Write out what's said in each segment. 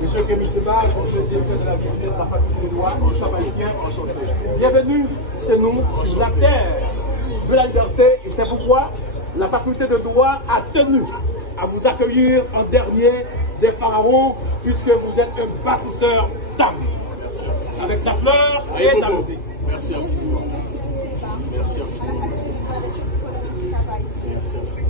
Monsieur Kémy Sebag, je suis directeur de la direction de la faculté de droit, Chapaïtien, enchanté. Bienvenue chez nous, sur la terre de la liberté, et c'est pourquoi la faculté de droit a tenu à vous accueillir en dernier des pharaons, puisque vous êtes un bâtisseur d'âme. Avec ta fleur et ta musique. Merci infiniment. Merci infiniment. Merci infiniment.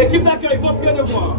Équipe d'accueil, faut bien de moi.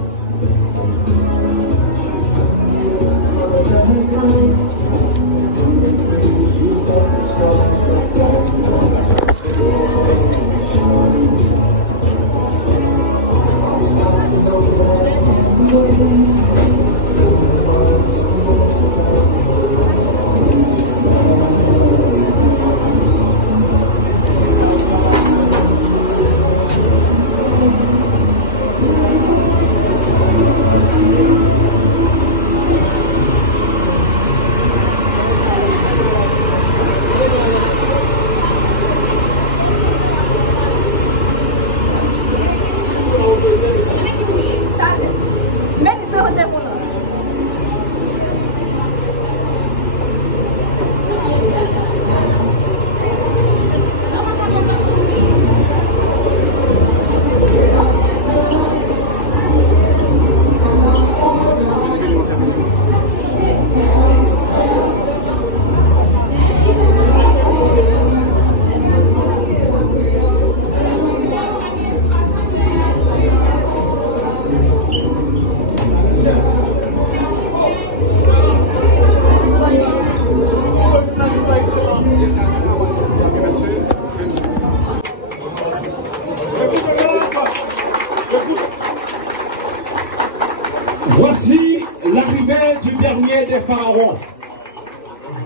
Voici l'arrivée du dernier des pharaons,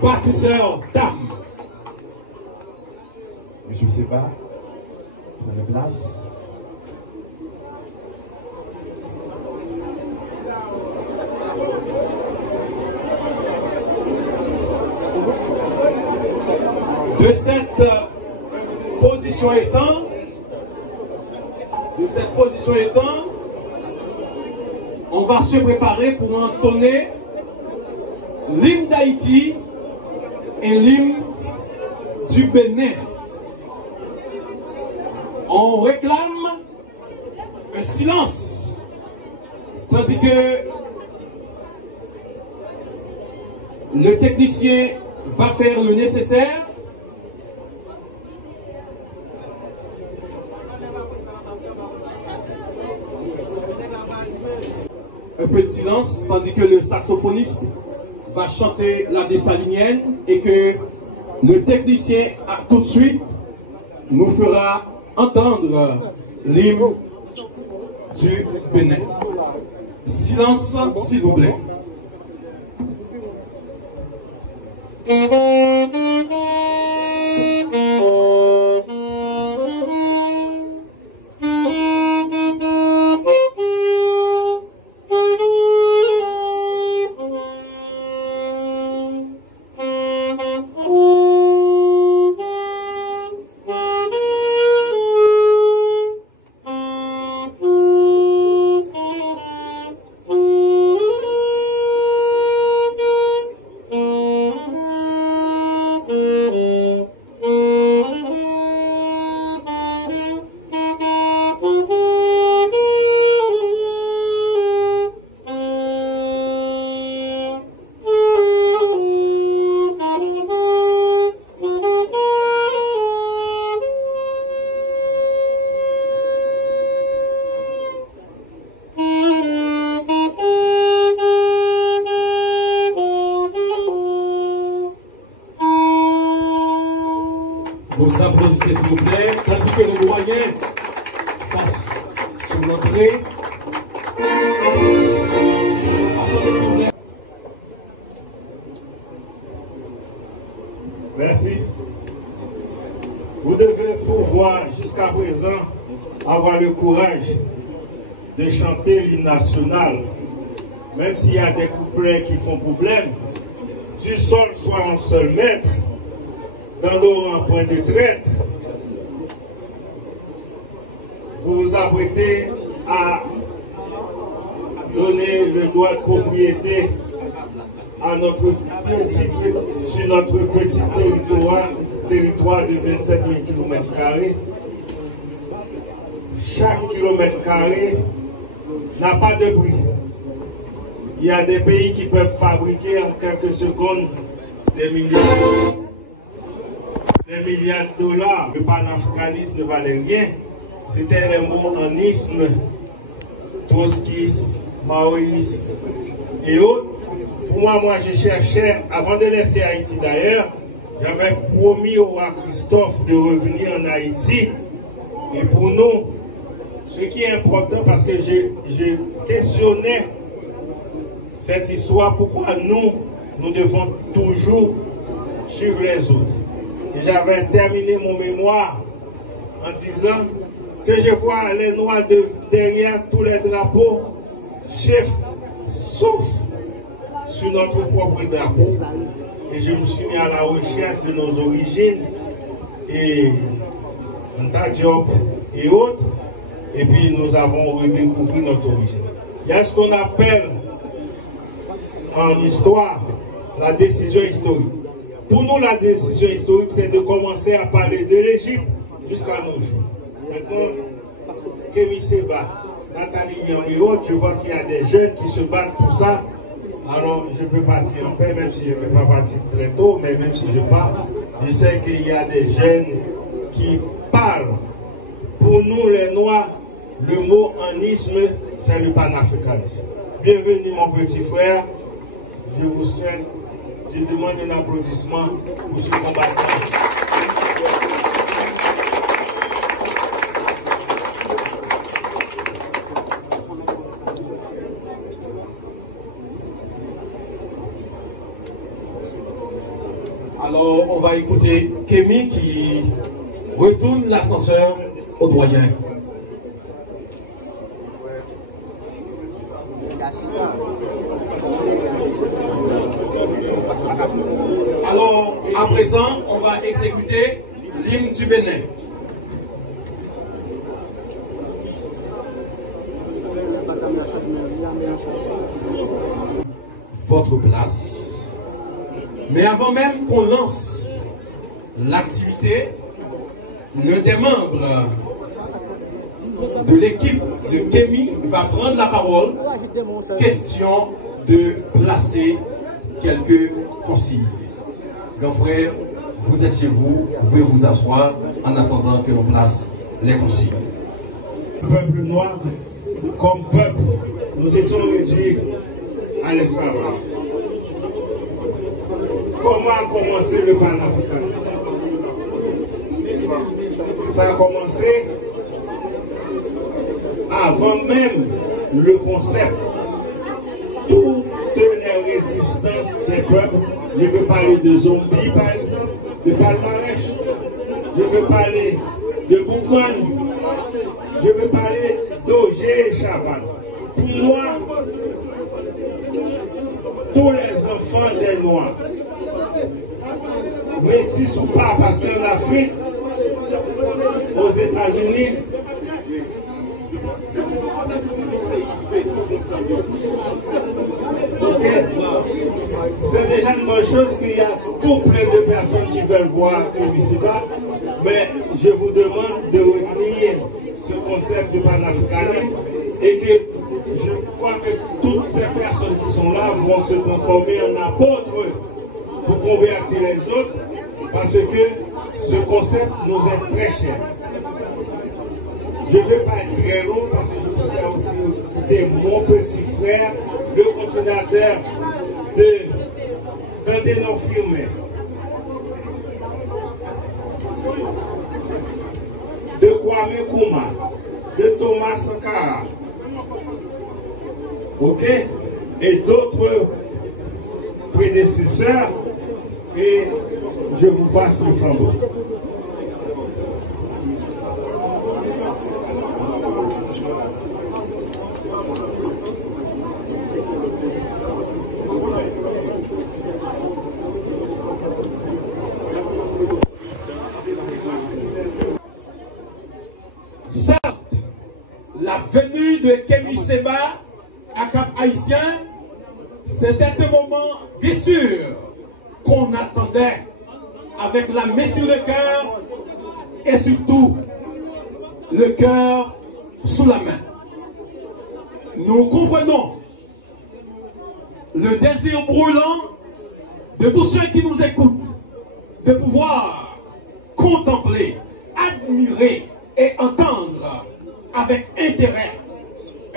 bâtisseur d'âme. Monsieur Sebag, prenez place. De cette position étant, on va se préparer pour entonner l'hymne d'Haïti et l'hymne du Bénin. On réclame un silence, tandis que le technicien va faire le nécessaire. Un peu de silence, tandis que le saxophoniste va chanter la dessalinienne et que le technicien tout de suite nous fera entendre l'hymne du Bénin. Silence, s'il vous plaît. Vous applaudissez s'il vous plaît, tandis que le doyen passe sur l'entrée. Merci. Vous devez pouvoir jusqu'à présent avoir le courage de chanter l'hymne national, même s'il y a des couplets qui font problème. Du sol soit un seul maître, dans nos point de traite. Vous vous apprêtez à donner le droit de propriété à notre sur notre petit territoire de 27 000 km². Chaque kilomètre carré n'a pas de prix. Il y a des pays qui peuvent fabriquer en quelques secondes des milliards de dollars. Le panafricanisme ne valait rien. C'était les mots en isme, Trotskyisme, maoïsme et autres. Pour moi, je cherchais, avant de laisser Haïti d'ailleurs, j'avais promis au roi Christophe de revenir en Haïti. Et pour nous, ce qui est important, parce que je questionnais cette histoire, pourquoi nous devons toujours suivre les autres. Et j'avais terminé mon mémoire en disant que je vois les Noirs derrière tous les drapeaux, chefs, sauf sur notre propre drapeau. Et je me suis mis à la recherche de nos origines, et Anta Diop et autres, et puis nous avons redécouvert notre origine. Il y a ce qu'on appelle en histoire la décision historique. Pour nous, la décision historique, c'est de commencer à parler de l'Égypte jusqu'à nos jours. Maintenant, Kémy Seba, Nathalie Yambéo, je vois qu'il y a des jeunes qui se battent pour ça. Alors, je peux partir en paix, même si je ne vais pas partir très tôt, mais même si je pars, je sais qu'il y a des jeunes qui parlent. Pour nous, les Noirs, le mot anisme, c'est le panafricanisme. Bienvenue, mon petit frère. Je vous souhaite, je demande un applaudissement pour ce combattant. Alors, on va écouter Kémy qui retourne l'ascenseur au doyen. Alors, à présent, on va exécuter l'hymne du Bénin. Votre place. Mais avant même qu'on lance l'activité, l'un des membres de l'équipe de Kémy va prendre la parole. Question de placer quelques consignes. Grand frère, vous êtes chez vous, vous pouvez vous asseoir en attendant que l'on place les consignes. Le peuple noir, comme peuple, nous étions réduits à l'esclavage. Comment a commencé le panafricanisme? Ça a commencé avant même le concept. Toutes les résistances des peuples, je veux parler de zombies par exemple, de Palmarès, je veux parler de Boukman, je veux parler d'Auger et Chaban. Pour moi, tous les enfants des Noirs, métis ou pas, parce qu'en Afrique, aux États-Unis, c'est déjà une bonne chose qu'il y a tout plein de personnes qui veulent voir Kémy Seba, mais je vous demande de retenir ce concept du panafricanisme et que je crois que toutes ces personnes qui sont là vont se transformer en apôtres pour convertir les autres, parce que ce concept nous est très cher. Je ne vais pas être très long parce que je voudrais aussi écouter mon petit frère, le continuateur de Dandenor Firmé. de Kwame Nkrumah, de Thomas Sankara, ok, et d'autres prédécesseurs, et je vous passe le flambeau. Certes, la venue de Kémy Séba à Cap-Haïtien, c'était un moment, bien sûr, qu'on attendait avec la main sur le cœur et surtout le cœur sous la main. Nous comprenons le désir brûlant de tous ceux qui nous écoutent de pouvoir contempler, admirer et entendre avec intérêt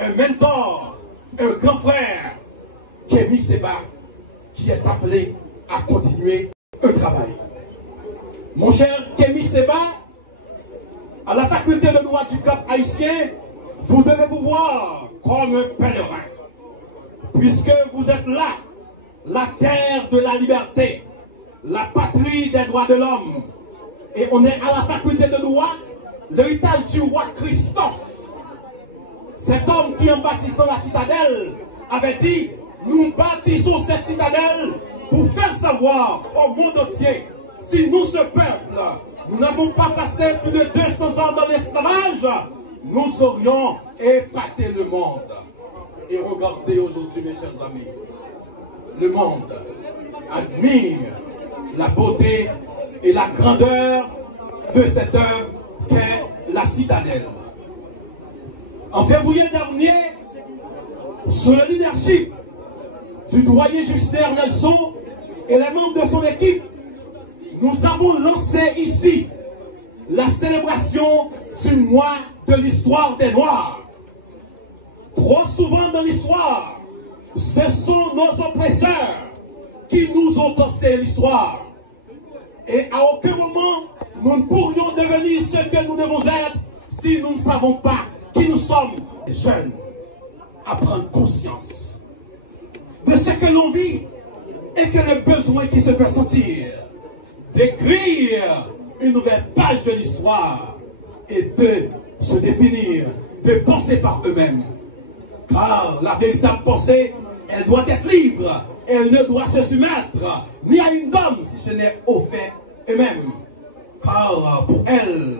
un mentor, un grand frère, Kémy Séba, qui est appelé à continuer un travail. Mon cher Kémy Séba, à la faculté de droit du Cap-Haïtien, vous devez vous voir comme un pèlerin, puisque vous êtes là, la terre de la liberté, la patrie des droits de l'homme. Et on est à la faculté de droit, l'héritage du roi Christophe. Cet homme qui, en bâtissant la citadelle, avait dit: nous bâtissons cette citadelle pour faire savoir au monde entier, si nous, ce peuple, nous n'avons pas passé plus de 200 ans dans l'esclavage, nous aurions épaté le monde. Et regardez aujourd'hui, mes chers amis, le monde admire la beauté et la grandeur de cette œuvre qu'est la citadelle. En février dernier, sous le leadership du doyen Justin Nelson et les membres de son équipe, nous avons lancé ici la célébration du mois de l'histoire des Noirs. Trop souvent dans l'histoire, ce sont nos oppresseurs qui nous ont dansé l'histoire. Et à aucun moment, nous ne pourrions devenir ce que nous devons être si nous ne savons pas qui nous sommes. Jeunes, à prendre conscience de ce que l'on vit et que le besoin qui se fait sentir d'écrire une nouvelle page de l'histoire et de se définir, de penser par eux-mêmes. Car la véritable pensée, elle doit être libre. Elle ne doit se soumettre ni à une dame si ce n'est au fait eux-mêmes. Car pour elle,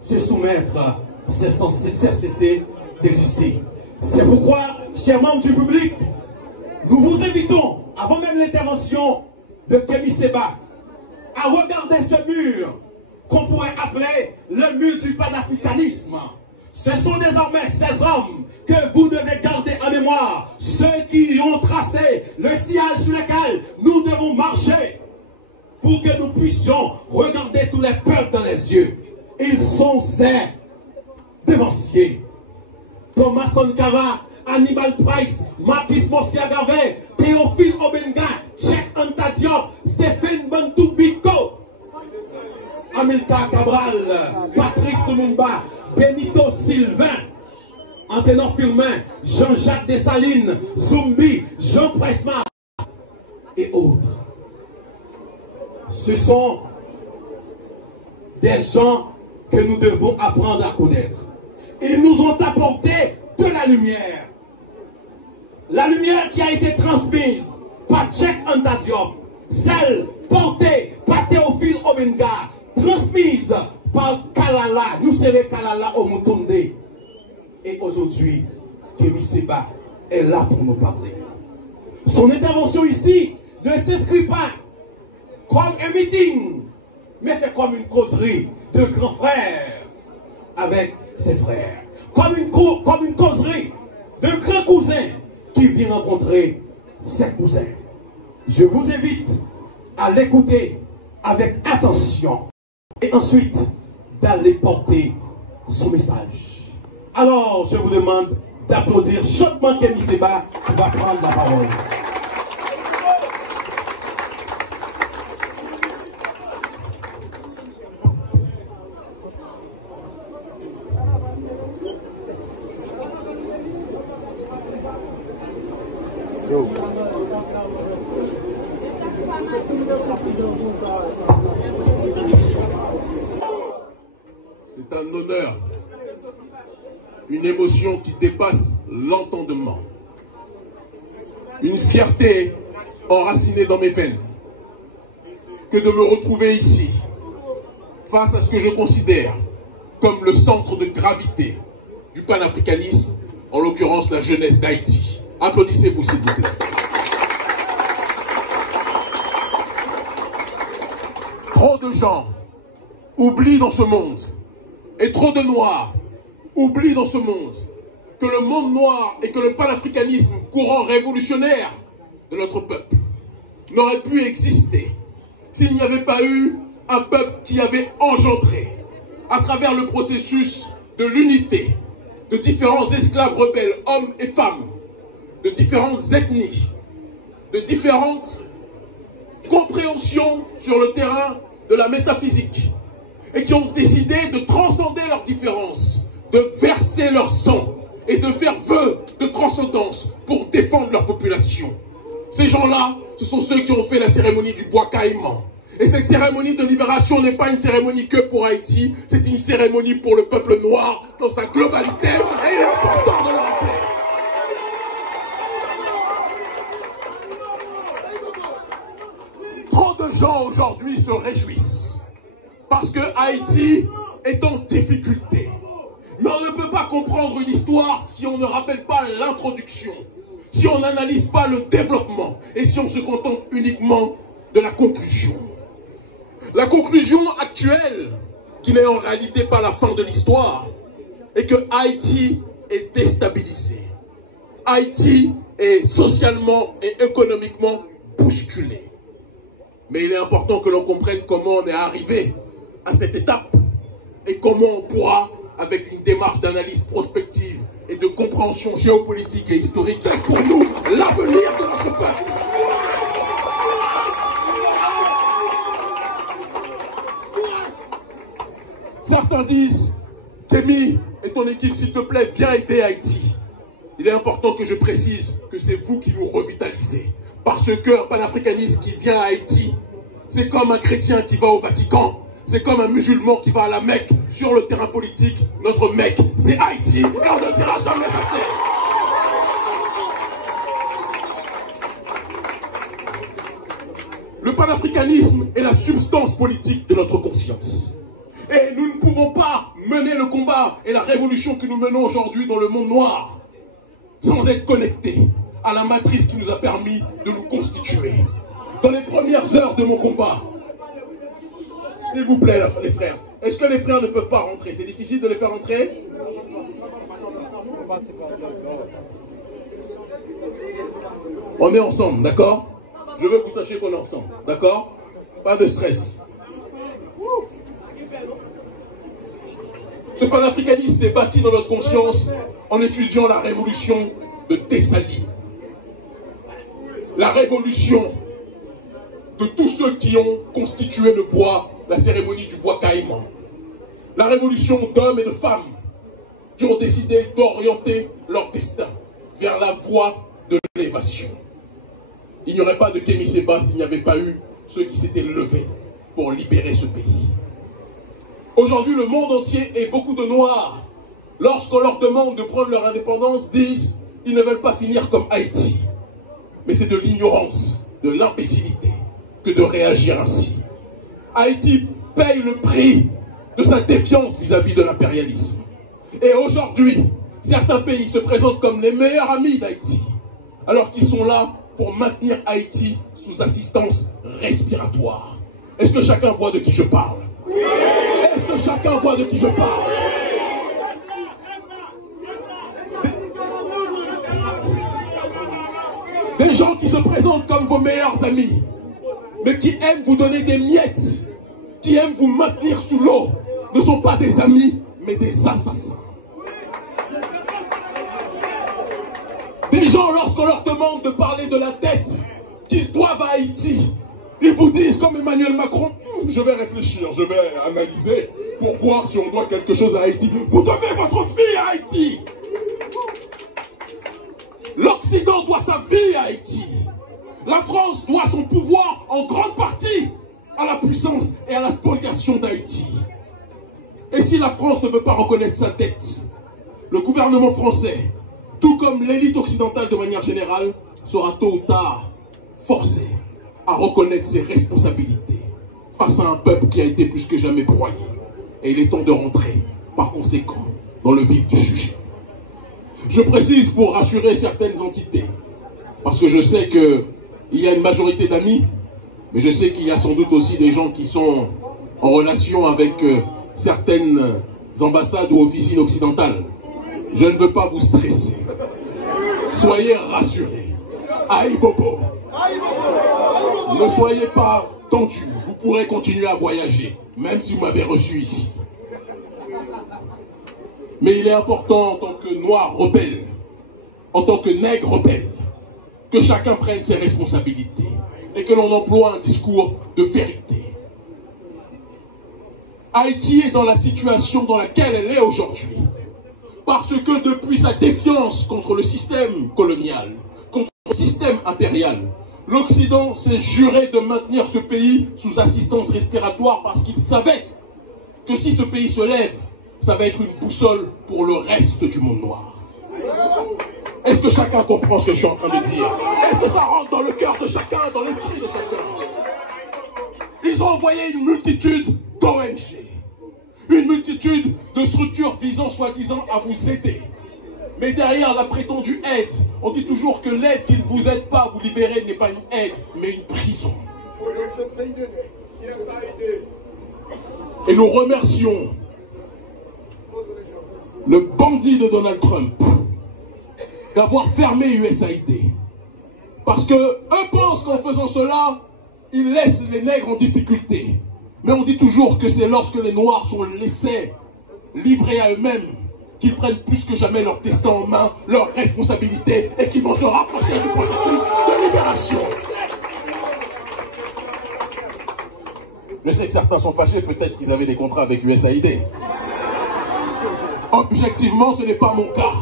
se soumettre, c'est cesser d'exister. C'est pourquoi, chers membres du public, nous vous invitons, avant même l'intervention de Kémy Séba, à regarder ce mur qu'on pourrait appeler le mur du panafricanisme. Ce sont désormais ces hommes que vous devez garder en mémoire, ceux qui ont tracé le sillage sur lequel nous devons marcher pour que nous puissions regarder tous les peuples dans les yeux. Ils sont ces devanciers. Thomas Sankara, Hannibal Price, Mapis Mossia Garvey, Théophile Obenga, Cheikh Anta Diop, Stephen Bantou Biko, Amilcar Cabral, Patrice Lumumba, Benito Sylvain, Anténor Firmin, Jean-Jacques Dessalines, Zumbi, Jean Presma et autres. Ce sont des gens que nous devons apprendre à connaître. Ils nous ont apporté de la lumière. La lumière qui a été transmise par Cheikh Anta Diop, celle portée par Théophile Obenga, transmise par Kalala, nous serons Kalala Omutunde. Et aujourd'hui, Kémy Séba est là pour nous parler. Son intervention ici ne s'inscrit pas comme un meeting, mais c'est comme une causerie de grands frères avec ses frères. Comme une causerie de grands cousins qui vient rencontrer ses cousins. Je vous invite à l'écouter avec attention et ensuite d'aller porter son message. Alors, je vous demande d'applaudir chaudement Kémy Séba qui va prendre la parole. C'est un honneur, une émotion qui dépasse l'entendement, une fierté enracinée dans mes veines, que de me retrouver ici, face à ce que je considère comme le centre de gravité du panafricanisme, en l'occurrence la jeunesse d'Haïti. Applaudissez-vous s'il vous plaît. Trop de gens oublient dans ce monde, et trop de Noirs oublient dans ce monde, que le monde noir et que le panafricanisme, courant révolutionnaire de notre peuple, n'aurait pu exister s'il n'y avait pas eu un peuple qui avait engendré, à travers le processus de l'unité, de différents esclaves rebelles, hommes et femmes, de différentes ethnies, de différentes compréhensions sur le terrain de la métaphysique, et qui ont décidé de transcender leurs différences, de verser leur sang et de faire vœu de transcendance pour défendre leur population. Ces gens-là, ce sont ceux qui ont fait la cérémonie du bois caïman. Et cette cérémonie de libération n'est pas une cérémonie que pour Haïti, c'est une cérémonie pour le peuple noir dans sa globalité, et il est important de le rappeler. Trop de gens aujourd'hui se réjouissent parce que Haïti est en difficulté. Mais on ne peut pas comprendre une histoire si on ne rappelle pas l'introduction, si on n'analyse pas le développement et si on se contente uniquement de la conclusion. La conclusion actuelle, qui n'est en réalité pas la fin de l'histoire, est que Haïti est déstabilisé. Haïti est socialement et économiquement bousculé. Mais il est important que l'on comprenne comment on est arrivé à cette étape et comment on pourra, avec une démarche d'analyse prospective et de compréhension géopolitique et historique, est pour nous l'avenir de notre peuple. Certains disent, Kémy et ton équipe, s'il te plaît, viens aider Haïti. Il est important que je précise que c'est vous qui nous revitalisez. Parce qu'un panafricaniste qui vient à Haïti, c'est comme un chrétien qui va au Vatican. C'est comme un musulman qui va à la Mecque. Sur le terrain politique, notre Mecque, c'est Haïti. Et on ne dira jamais assez. Le panafricanisme est la substance politique de notre conscience. Et nous ne pouvons pas mener le combat et la révolution que nous menons aujourd'hui dans le monde noir sans être connectés à la matrice qui nous a permis de nous constituer. Dans les premières heures de mon combat, s'il vous plaît les frères, est-ce que les frères ne peuvent pas rentrer? C'est difficile de les faire rentrer? On est ensemble, d'accord? Je veux que vous sachiez qu'on est ensemble, d'accord? Pas de stress. Ce panafricanisme s'est bâti dans notre conscience en étudiant la révolution de Tessali. La révolution de tous ceux qui ont constitué le bois, la cérémonie du bois caïman. La révolution d'hommes et de femmes qui ont décidé d'orienter leur destin vers la voie de l'élévation. Il n'y aurait pas de Kémy Séba s'il n'y avait pas eu ceux qui s'étaient levés pour libérer ce pays. Aujourd'hui, le monde entier et beaucoup de Noirs, lorsqu'on leur demande de prendre leur indépendance, disent qu'ils ne veulent pas finir comme Haïti. Mais c'est de l'ignorance, de l'imbécilité que de réagir ainsi. Haïti paye le prix de sa défiance vis-à-vis de l'impérialisme. Et aujourd'hui, certains pays se présentent comme les meilleurs amis d'Haïti, alors qu'ils sont là pour maintenir Haïti sous assistance respiratoire. Est-ce que chacun voit de qui je parle? Est-ce que chacun voit de qui je parle? Des gens qui se présentent comme vos meilleurs amis, mais qui aiment vous donner des miettes, qui aiment vous maintenir sous l'eau, ne sont pas des amis, mais des assassins. Des gens, lorsqu'on leur demande de parler de la dette qu'ils doivent à Haïti, ils vous disent comme Emmanuel Macron, je vais réfléchir, je vais analyser pour voir si on doit quelque chose à Haïti. Vous devez votre fille à Haïti. L'Occident doit sa vie à Haïti. La France doit son pouvoir en grande partie à la puissance et à la spoliation d'Haïti. Et si la France ne veut pas reconnaître sa dette, le gouvernement français, tout comme l'élite occidentale de manière générale, sera tôt ou tard forcé à reconnaître ses responsabilités face à un peuple qui a été plus que jamais broyé. Et il est temps de rentrer, par conséquent, dans le vif du sujet. Je précise pour rassurer certaines entités, parce que je sais qu'il y a une majorité d'amis, mais je sais qu'il y a sans doute aussi des gens qui sont en relation avec certaines ambassades ou officines occidentales. Je ne veux pas vous stresser. Soyez rassurés. Aïe Bobo. Ne soyez pas tendus. Vous pourrez continuer à voyager, même si vous m'avez reçu ici. Mais il est important en tant que noir rebelle, en tant que nègre rebelle, que chacun prenne ses responsabilités et que l'on emploie un discours de vérité. Haïti est dans la situation dans laquelle elle est aujourd'hui parce que depuis sa défiance contre le système colonial, contre le système impérial, l'Occident s'est juré de maintenir ce pays sous assistance respiratoire parce qu'il savait que si ce pays se lève, ça va être une boussole pour le reste du monde noir. Est-ce que chacun comprend ce que je suis en train de dire? Est-ce que ça rentre dans le cœur de chacun, dans l'esprit de chacun? Ils ont envoyé une multitude d'ONG, une multitude de structures visant soi-disant à vous aider. Mais derrière la prétendue aide, on dit toujours que l'aide qui ne vous aide pas à vous libérer n'est pas une aide, mais une prison. Et nous remercions le bandit de Donald Trump d'avoir fermé USAID. Parce qu'eux pensent qu'en faisant cela, ils laissent les nègres en difficulté. Mais on dit toujours que c'est lorsque les noirs sont laissés livrés à eux-mêmes qu'ils prennent plus que jamais leur destin en main, leur responsabilité, et qu'ils vont se rapprocher du processus de libération. Je sais que certains sont fâchés, peut-être qu'ils avaient des contrats avec USAID. Objectivement, ce n'est pas mon cas.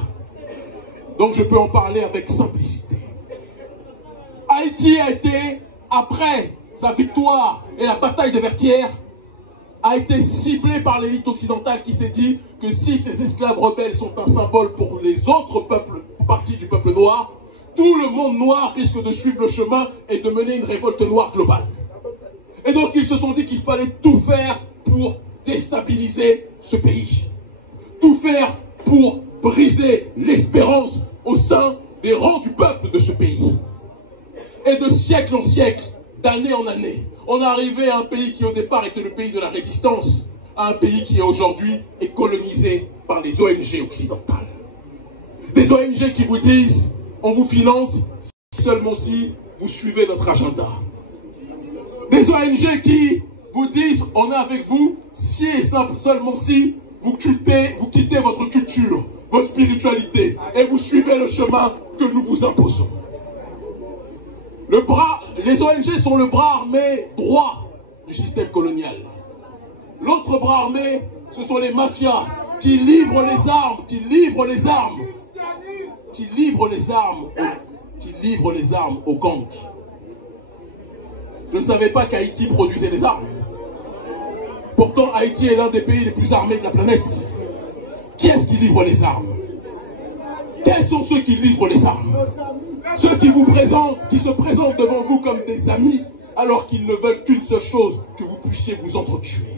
Donc je peux en parler avec simplicité. Haïti a été, après sa victoire et la bataille de Vertières, a été ciblé par l'élite occidentale qui s'est dit que si ces esclaves rebelles sont un symbole pour les autres peuples, partie du peuple noir, tout le monde noir risque de suivre le chemin et de mener une révolte noire globale. Et donc ils se sont dit qu'il fallait tout faire pour déstabiliser ce pays. Tout faire pour briser l'espérance au sein des rangs du peuple de ce pays. Et de siècle en siècle, d'année en année, on est arrivé à un pays qui au départ était le pays de la résistance, à un pays qui aujourd'hui est colonisé par les ONG occidentales. Des ONG qui vous disent, on vous finance seulement si vous suivez notre agenda. Des ONG qui vous disent, on est avec vous si et seulement si vous quittez votre culture, votre spiritualité, et vous suivez le chemin que nous vous imposons. Les ONG sont le bras armé droit du système colonial. L'autre bras armé, ce sont les mafias qui livrent les armes, qui livrent les armes aux gangs. Je ne savais pas qu'Haïti produisait des armes. Pourtant, Haïti est l'un des pays les plus armés de la planète. Qui est-ce qui livre les armes? Quels sont ceux qui livrent les armes? Ceux qui vous présentent, qui se présentent devant vous comme des amis, alors qu'ils ne veulent qu'une seule chose, que vous puissiez vous entretuer.